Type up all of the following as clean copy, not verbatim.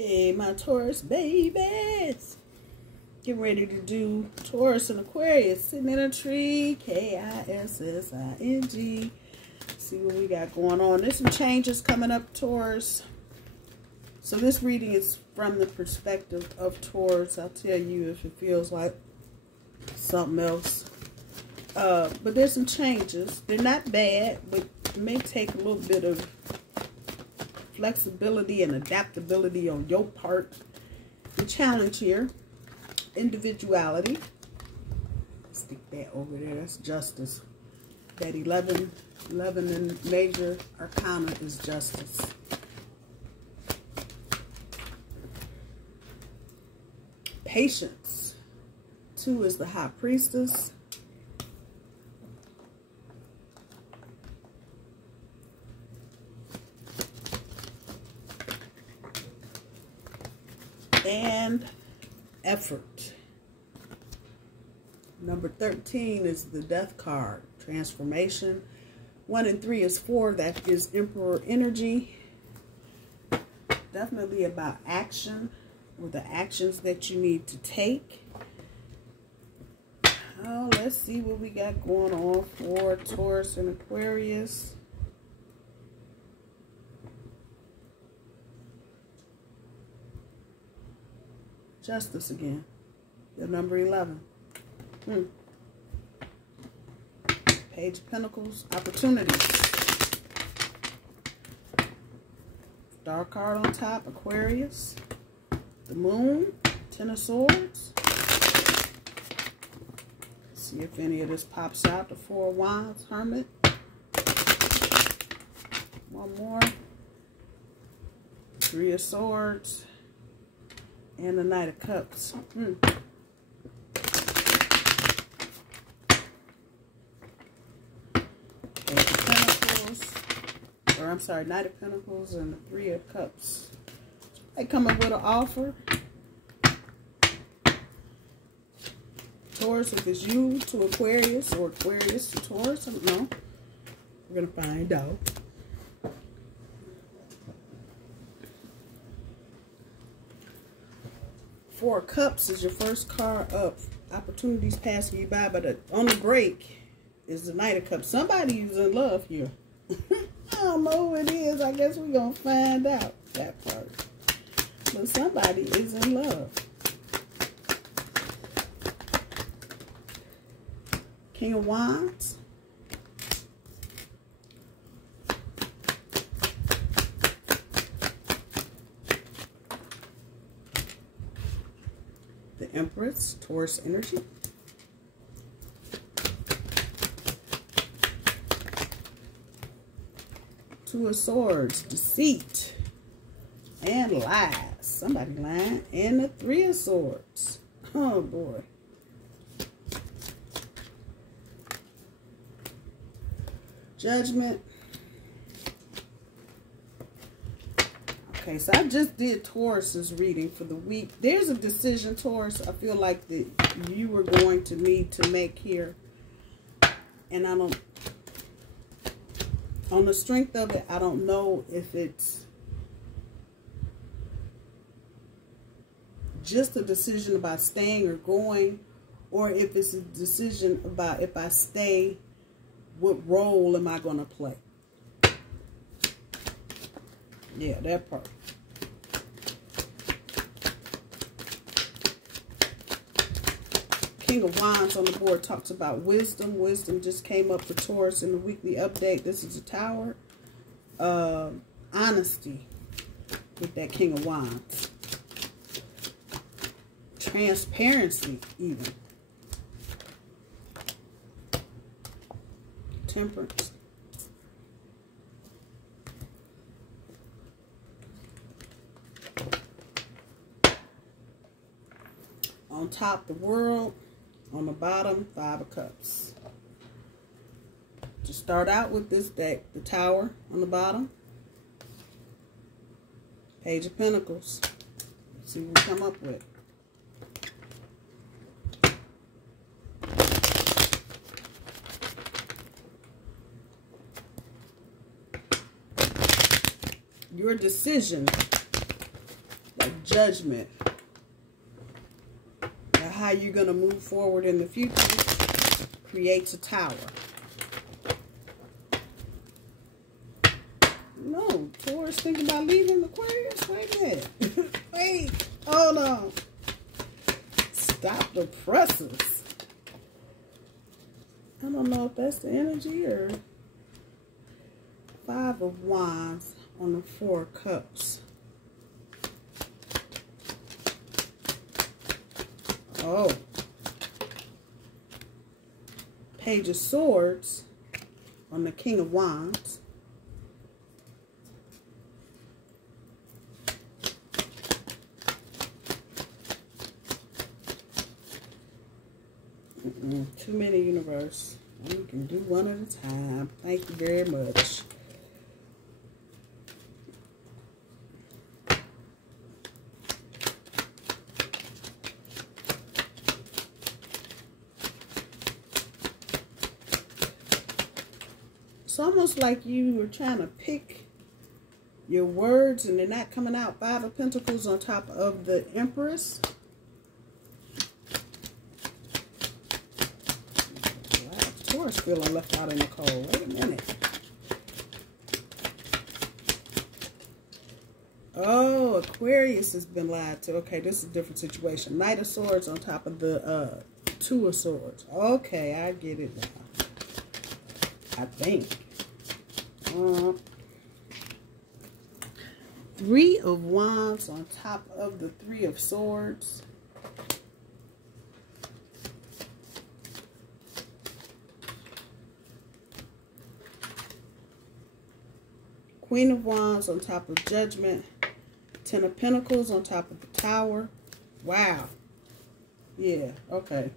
Hey, my Taurus babies. Getting ready to do Taurus and Aquarius. Sitting in a tree. K-I-S-S-I-N-G. See what we got going on. There's some changes coming up, Taurus. So this reading is from the perspective of Taurus. I'll tell you if it feels like something else. But there's some changes. They're not bad, but it may take a little bit of flexibility and adaptability on your part. The challenge here, individuality. Stick that over there. That's justice. That 11 in major arcana is justice. Patience. 2 is the high priestess. And effort. Number 13 is the death card, transformation. 1 and 3 is 4, that is emperor energy. Definitely about action, or the actions that you need to take. Oh, let's see what we got going on for Taurus and Aquarius. Justice again. The number 11. Page of Pentacles. Opportunities. Star card on top. Aquarius. The Moon. 10 of Swords. See if any of this pops out. The 4 of Wands. Hermit. One more. 3 of Swords. And the Knight of Cups. Page of Pentacles. Or I'm sorry, Knight of Pentacles and the 3 of Cups. They come up with an offer. Taurus, if it's you to Aquarius or Aquarius to Taurus, I don't know. We're going to find out. 4 of Cups is your first card up. Opportunities passing you by, but on the break is the Knight of Cups. Somebody is in love here. I don't know who it is. I guess we're going to find out that part. But somebody is in love. King of Wands. The Empress, Taurus energy. Two of Swords, deceit and lies. Somebody lying. And the 3 of Swords. Oh boy. Judgment. Okay, so I just did Taurus's reading for the week. There's a decision, Taurus, I feel like that you were going to need to make here. And I don't, on the strength of it, I don't know if it's just a decision about staying or going, or if it's a decision about if I stay, what role am I going to play? Yeah, that part. King of Wands on the board talks about wisdom. Wisdom just came up for Taurus in the weekly update. This is a Tower. Honesty with that King of Wands. Transparency even. Temperance. On top, the World. On the bottom, 5 of Cups. To start out with this deck, the Tower on the bottom. Page of Pentacles. Let's see what we come up with. Your decision. But Judgment. Now, how you're going to move forward in the future creates a Tower. No, Taurus thinking about leaving Aquarius? Wait a minute. Wait, hold on. Stop the presses. I don't know if that's the energy or Five of Wands on the Four of Cups. Oh. Page of Swords on the King of Wands. Too many, universe. We can do one at a time. Thank you very much. It's almost like you were trying to pick your words and they're not coming out. Five of Pentacles on top of the Empress. Taurus feeling left out in the cold. Wait a minute. Oh, Aquarius has been lied to. Okay, this is a different situation. Knight of Swords on top of the Two of Swords. Okay, I get it now. I think. Three of Wands on top of the Three of Swords. Queen of Wands on top of Judgment. Ten of Pentacles on top of the Tower. Wow. Yeah, okay.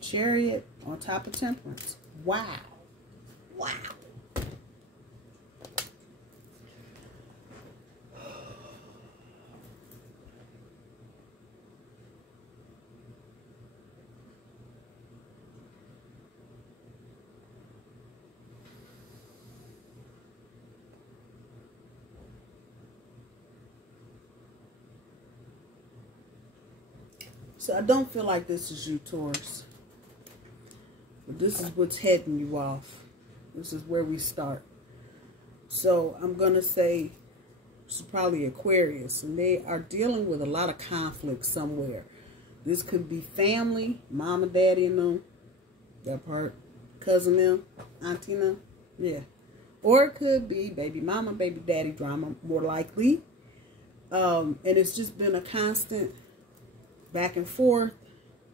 Chariot on top of Temperance. Wow. Wow. So I don't feel like this is you, Taurus. But this is what's heading you off. This is where we start. So I'm going to say it's probably Aquarius. And they are dealing with a lot of conflict somewhere. This could be family, mama, daddy, and them. That part. Cousin them, auntie them. Yeah. Or it could be baby mama, baby daddy drama, more likely. And it's just been a constant back and forth.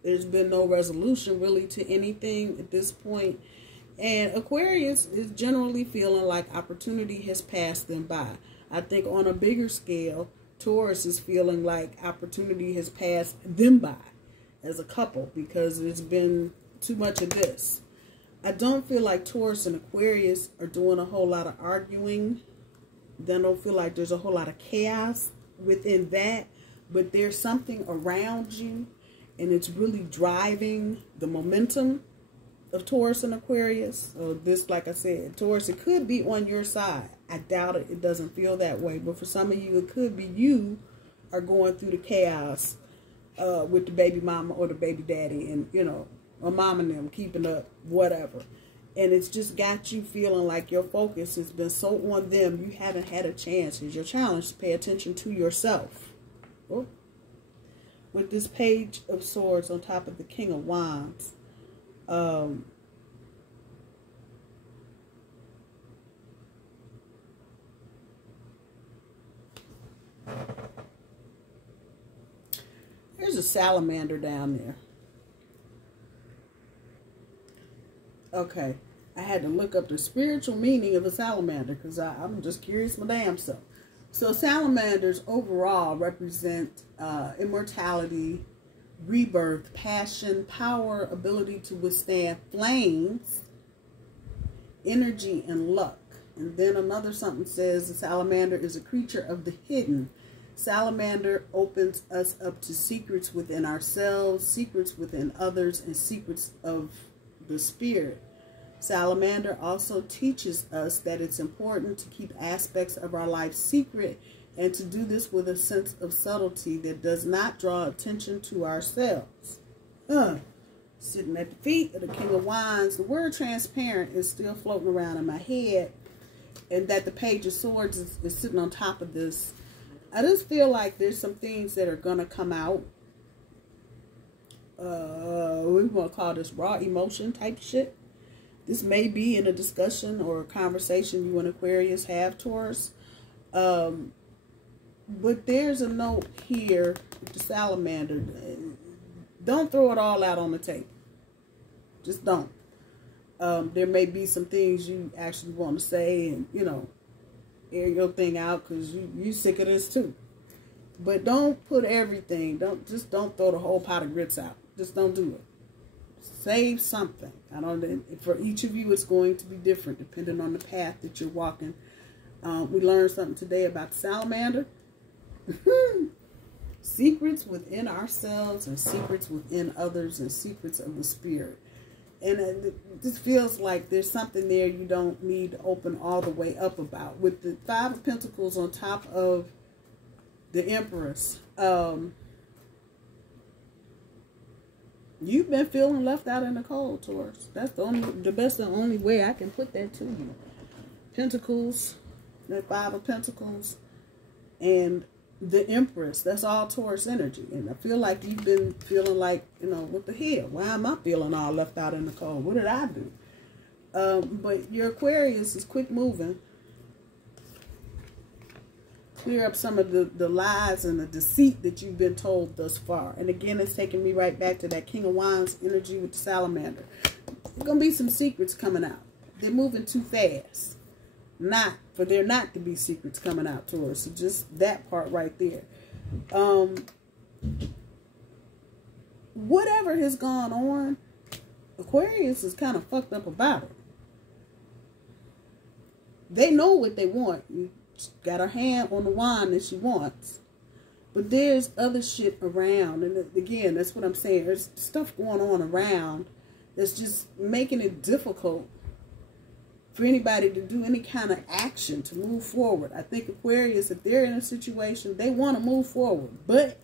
There's been no resolution really to anything at this point. And Aquarius is generally feeling like opportunity has passed them by. I think on a bigger scale, Taurus is feeling like opportunity has passed them by as a couple because there's been too much of this. I don't feel like Taurus and Aquarius are doing a whole lot of arguing. I don't feel like there's a whole lot of chaos within that. But there's something around you, and it's really driving the momentum of Taurus and Aquarius. So this, like I said, Taurus, it could be on your side. I doubt it. It doesn't feel that way. But for some of you, it could be you are going through the chaos with the baby mama or the baby daddy and, you know, or mom and them keeping up, whatever. And it's just got you feeling like your focus has been so on them, you haven't had a chance. It's your challenge to pay attention to yourself. Oh. With this Page of Swords on top of the King of Wands. There's a salamander down there. Okay. I had to look up the spiritual meaning of a salamander because I'm just curious my damn self. So salamanders overall represent immortality, rebirth, passion, power, ability to withstand flames, energy, and luck. And then another something says the salamander is a creature of the hidden. Salamander opens us up to secrets within ourselves, secrets within others, and secrets of the spirit. Salamander also teaches us that it's important to keep aspects of our life secret and to do this with a sense of subtlety that does not draw attention to ourselves. Sitting at the feet of the King of Wands, the word transparent is still floating around in my head, and that the Page of Swords is sitting on top of this. I just feel like there's some things that are going to come out. We want to call this raw emotion type shit. This may be in a discussion or a conversation you and Aquarius have, Taurus. But there's a note here with the salamander. Don't throw it all out on the table. Just don't. There may be some things you actually want to say and, you know, air your thing out because you sick of this too. But don't put everything. Don't throw the whole pot of grits out. Just don't do it. Save something. I don't. For each of you, it's going to be different depending on the path that you're walking. We learned something today about the salamander. Secrets within ourselves and secrets within others and secrets of the spirit. And it just feels like there's something there you don't need to open all the way up about. With the Five of Pentacles on top of the Empress, you've been feeling left out in the cold, Taurus. That's the only way I can put that to you. Pentacles, the Five of Pentacles, and the Empress. That's all Taurus energy. And I feel like you've been feeling like, you know, what the hell? Why am I feeling all left out in the cold? What did I do? But your Aquarius is quick moving. Clear up some of the lies and the deceit that you've been told thus far. And again, it's taking me right back to that King of Wands energy with the salamander. There's going to be some secrets coming out. They're moving too fast. Not for there not to be secrets coming out, Taurus. So just that part right there. Whatever has gone on, Aquarius is kind of fucked up about it. They know what they want. You got her hand on the wand that she wants. But there's other shit around. And again, that's what I'm saying. There's stuff going on around that's just making it difficult for anybody to do any kind of action to move forward. I think Aquarius, if they're in a situation, they want to move forward. But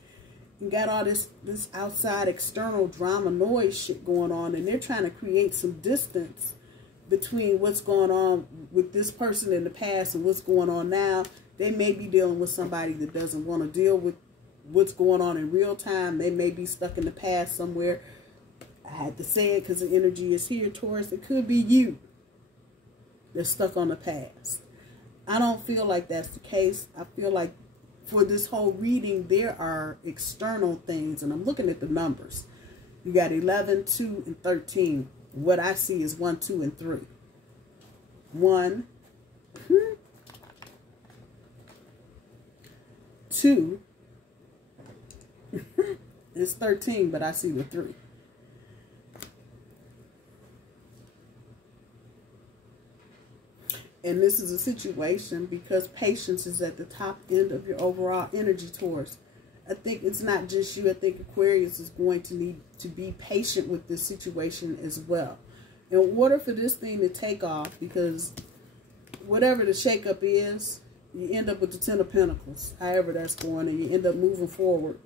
you got all this outside external drama noise shit going on, and they're trying to create some distance between what's going on with this person in the past and what's going on now. They may be dealing with somebody that doesn't want to deal with what's going on in real time. They may be stuck in the past somewhere. I had to say it because the energy is here, Taurus. It could be you that's stuck on the past. I don't feel like that's the case. I feel like for this whole reading, there are external things, and I'm looking at the numbers. You got 11, 2, and 13. What I see is 1, 2, and 3. 1, 2. It's 13, but I see the 3. And this is a situation because patience is at the top end of your overall energy, Taurus. I think it's not just you. I think Aquarius is going to need to be patient with this situation as well. In order for this thing to take off, because whatever the shakeup is, you end up with the Ten of Pentacles, however that's going, and you end up moving forward,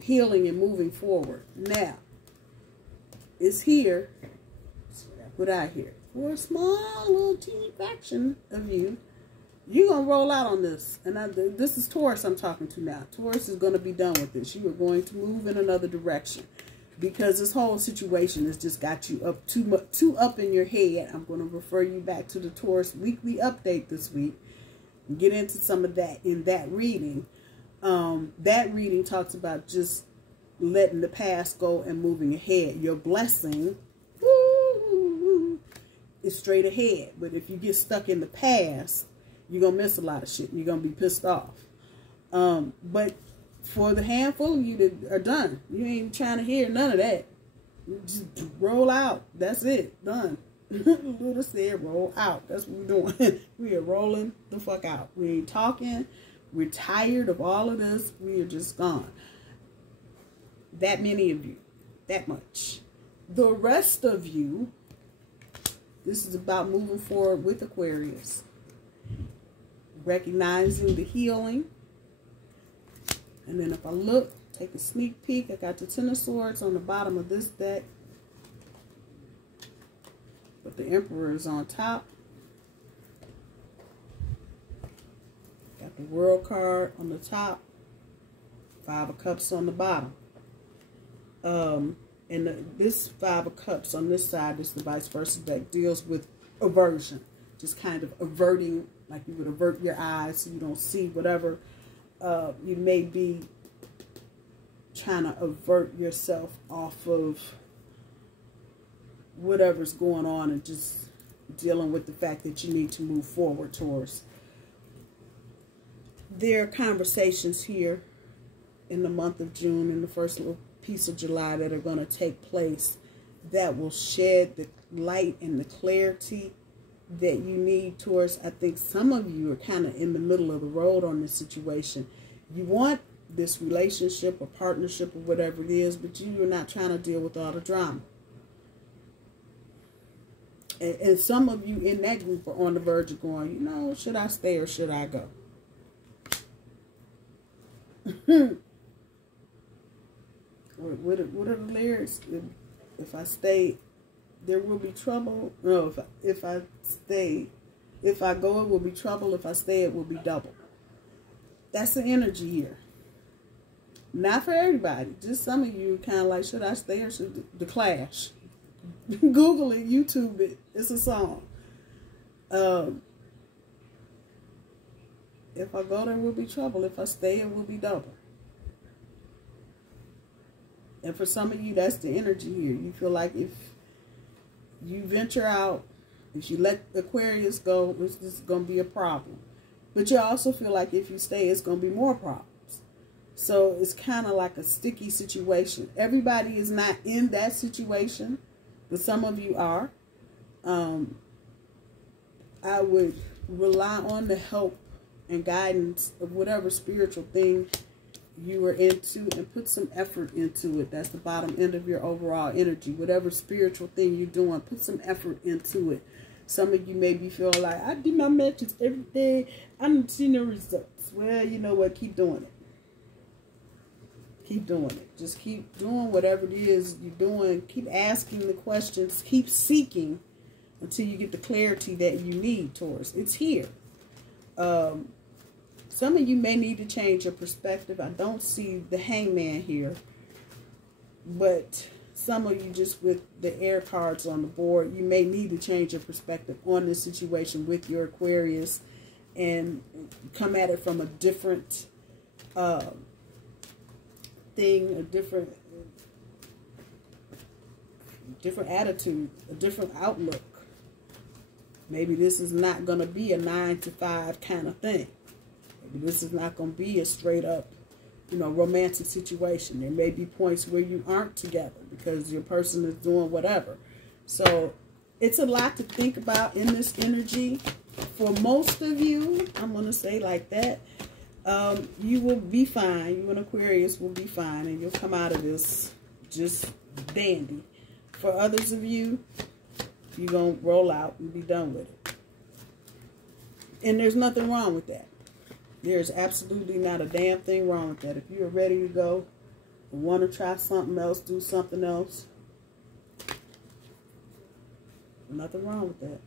healing and moving forward. Now, it's here. What I hear. For a small little teeny fraction of you, you're going to roll out on this. And this is Taurus I'm talking to now. Taurus is going to be done with this. You are going to move in another direction. Because this whole situation has just got you up too up in your head. I'm going to refer you back to the Taurus weekly update this week. And get into some of that in that reading. That reading talks about just letting the past go and moving ahead. Your blessing is straight ahead. But if you get stuck in the past, you're going to miss a lot of shit. You're going to be pissed off. But for the handful of you that are done, you ain't trying to hear none of that. You just roll out. That's it. Done. Luda said roll out. That's what we're doing. We are rolling the fuck out. We ain't talking. We're tired of all of this. We are just gone. That many of you. That much. The rest of you, this is about moving forward with Aquarius. Recognizing the healing. And then if I look, take a sneak peek, I got the Ten of Swords on the bottom of this deck. But the Emperor is on top. Got the World card on the top. Five of Cups on the bottom. This Five of Cups on this side, this is the vice versa deck, deals with aversion. Just kind of averting, like you would avert your eyes so you don't see whatever you may be trying to avert yourself off of whatever's going on and just dealing with the fact that you need to move forward towards. There are conversations here in the month of June and the first little piece of July that are going to take place that will shed the light and the clarity that you need towards. I think some of you are kind of in the middle of the road on this situation. You want this relationship or partnership or whatever it is, but you are not trying to deal with all the drama. And some of you in that group are on the verge of going, you know, should I stay or should I go? What are the lyrics? If I stay, there will be trouble. No, if I stay, if I go, it will be trouble. If I stay, it will be double. That's the energy here. Not for everybody. Just some of you kind of like, should I stay or should the Clash? Google it, YouTube it. It's a song. If I go, there will be trouble. If I stay, it will be double. And for some of you, that's the energy here. You feel like if you venture out, if you let Aquarius go, this is going to be a problem. But you also feel like if you stay, it's going to be more problems. So it's kind of like a sticky situation. Everybody is not in that situation, but some of you are. I would rely on the help and guidance of whatever spiritual thing you are into and put some effort into it. That's the bottom end of your overall energy. Whatever spiritual thing you're doing, put some effort into it. Some of you may be feeling like, I do my matches every day. I don't see no results. Well, you know what? Keep doing it. Keep doing it. Just keep doing whatever it is you're doing. Keep asking the questions. Keep seeking until you get the clarity that you need towards. It's here. Some of you may need to change your perspective. I don't see the Hangman here. But some of you, just with the air cards on the board, you may need to change your perspective on this situation with your Aquarius and come at it from a different thing, a different attitude, a different outlook. Maybe this is not going to be a 9-to-5 kind of thing. Maybe this is not going to be a straight up, you know, romantic situation. There may be points where you aren't together because your person is doing whatever. So it's a lot to think about in this energy. For most of you, I'm going to say like that, you will be fine. You and Aquarius will be fine, and you'll come out of this just dandy. For others of you, you're going to roll out and be done with it. And there's nothing wrong with that. There's absolutely not a damn thing wrong with that. If you're ready to go and want to try something else, do something else, nothing wrong with that.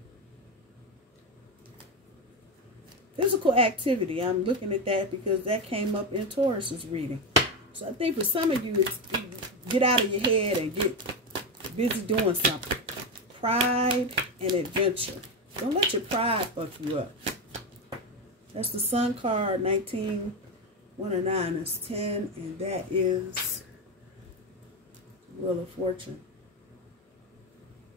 Physical activity, I'm looking at that because that came up in Taurus's reading. So I think for some of you, it's get out of your head and get busy doing something. Pride and adventure. Don't let your pride fuck you up. That's the Sun card, 19, 1 and 9 is 10, and that is Wheel of Fortune.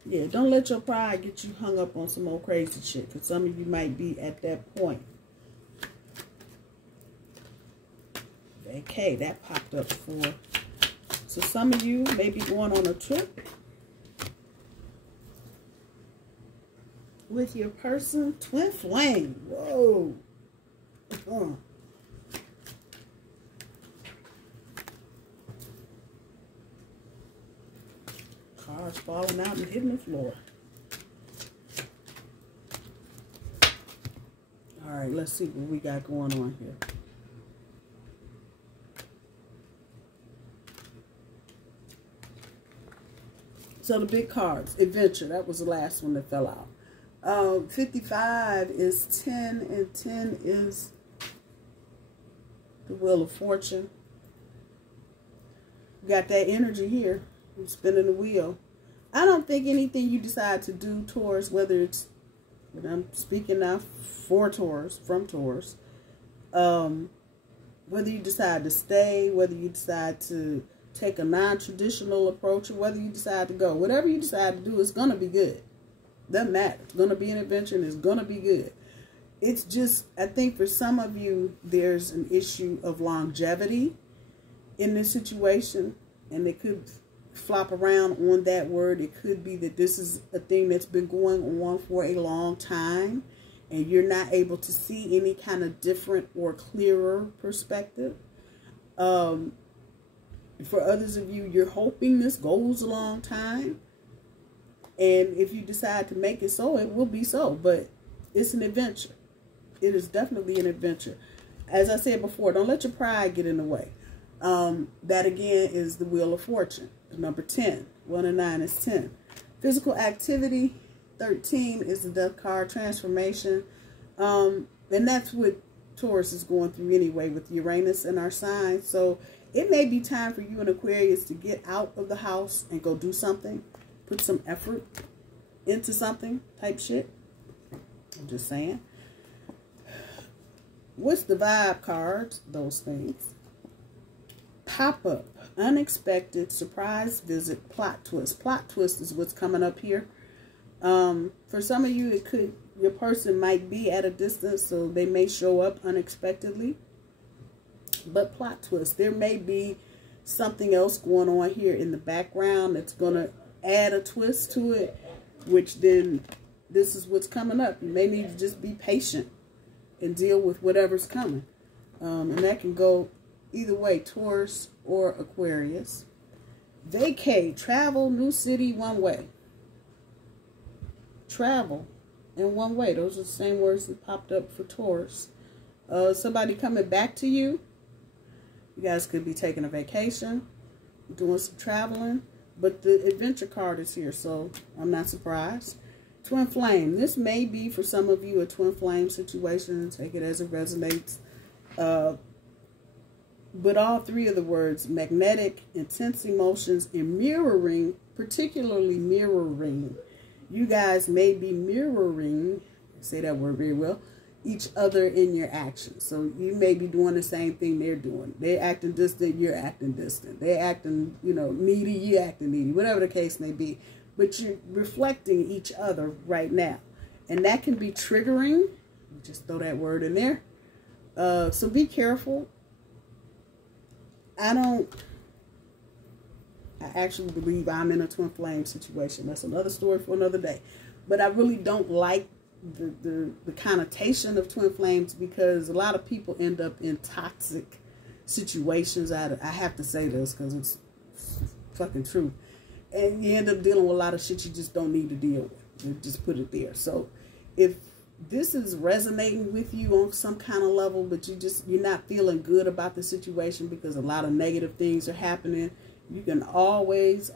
Yeah, don't let your pride get you hung up on some old crazy shit, because some of you might be at that point. Okay, that popped up for. So some of you may be going on a trip with your person. Twin flame. Whoa. Car cards falling out and hitting the floor. All right, let's see what we got going on here. So the big cards, adventure, that was the last one that fell out. 55 is 10, and 10 is the Wheel of Fortune. Got that energy here. I'm spinning the wheel. I don't think anything you decide to do, Taurus, whether it's, and I'm speaking now for Taurus, from Taurus, whether you decide to stay, whether you decide to take a non-traditional approach, or whether you decide to go, whatever you decide to do, it's going to be good. Doesn't matter. It's going to be an adventure and it's going to be good. It's just, I think for some of you, there's an issue of longevity in this situation, and it could flop around on that word. It could be that this is a thing that's been going on for a long time, and you're not able to see any kind of different or clearer perspective. For others of you, you're hoping this goes a long time, and if you decide to make it so, it will be so, but it's an adventure. It is definitely an adventure. As I said before, don't let your pride get in the way. That again is the Wheel of Fortune. Number 10. 1 and 9 is 10. Physical activity. 13 is the Death card, transformation. And that's what Taurus is going through anyway with Uranus in our sign. So it may be time for you and Aquarius to get out of the house and go do something. Put some effort into something type shit. I'm just saying. What's the vibe cards? Those things. Pop-up, unexpected, surprise visit, plot twist. Plot twist is what's coming up here. For some of you, it could, your person might be at a distance, so they may show up unexpectedly. But plot twist, there may be something else going on here in the background that's going to add a twist to it, which then this is what's coming up. You may need to just be patient and deal with whatever's coming. And that can go either way, Taurus or Aquarius. Vacate, travel, new city, one way. Travel in one way. Those are the same words that popped up for Taurus. Somebody coming back to you. You guys could be taking a vacation, doing some traveling. But the adventure card is here, so I'm not surprised. Twin flame. This may be for some of you a twin flame situation. Take it as it resonates. But all three of the words, magnetic, intense emotions, and mirroring, particularly mirroring. You guys may be mirroring, say that word very well, each other in your actions. So you may be doing the same thing they're doing. They're acting distant, you're acting distant. They're acting, you know, needy, you're acting needy, whatever the case may be. But you're reflecting each other right now. And that can be triggering. Just throw that word in there. So be careful. I actually believe I'm in a twin flame situation. That's another story for another day. But I really don't like the connotation of twin flames, because a lot of people end up in toxic situations. I have to say this because it's fucking true. And you end up dealing with a lot of shit you just don't need to deal with. You just put it there. So if this is resonating with you on some kind of level, but you're not feeling good about the situation because a lot of negative things are happening, you can always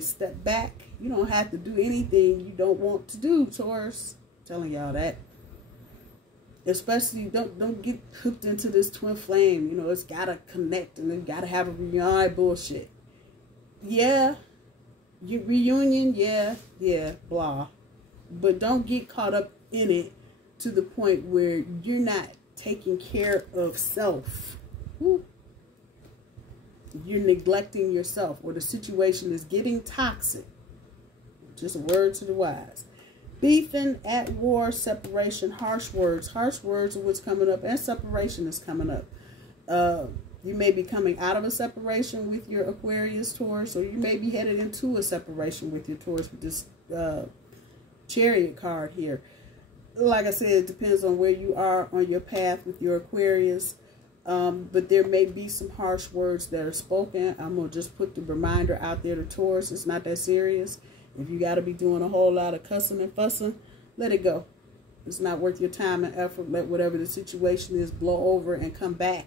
step back. You don't have to do anything you don't want to do, Taurus. I'm telling y'all that. Especially don't get hooked into this twin flame. You know, it's gotta connect and it gotta have a reunion bullshit. Yeah, your reunion, yeah, blah. But don't get caught up in it to the point where you're not taking care of self. Woo. You're neglecting yourself, or the situation is getting toxic. Just a word to the wise. Beefing, at war, separation, harsh words. Harsh words are what's coming up, and separation is coming up. You may be coming out of a separation with your Aquarius, Taurus, or you may be headed into a separation with your Taurus with this Chariot card here. Like I said, it depends on where you are on your path with your Aquarius. But there may be some harsh words that are spoken. I'm going to just put the reminder out there to Taurus. It's not that serious. If you got to be doing a whole lot of cussing and fussing, let it go. It's not worth your time and effort. Let whatever the situation is blow over and come back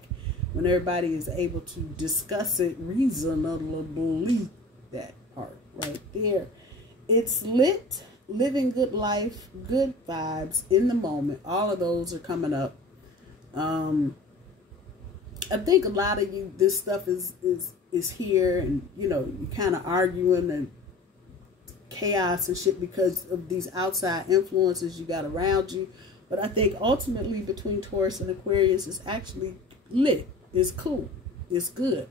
when everybody is able to discuss it reasonably. That part right there. It's lit. Living good life, good vibes in the moment. All of those are coming up. I think a lot of you, this stuff is here, and you know, you kind of arguing and chaos and shit because of these outside influences you got around you. But I think ultimately between Taurus and Aquarius, it's actually lit. It's cool. It's good.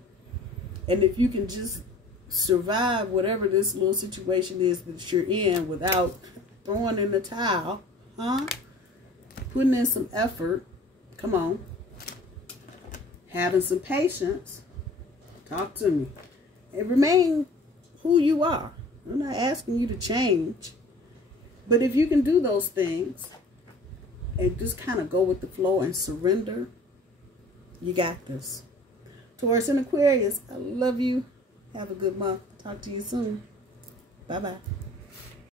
And if you can just survive whatever this little situation is that you're in without throwing in the towel, putting in some effort, come on, having some patience, talk to me, and remain who you are. I'm not asking you to change, but if you can do those things and just kind of go with the flow and surrender, you got this. Taurus and Aquarius, I love you. Have a good month. Talk to you soon. Bye-bye.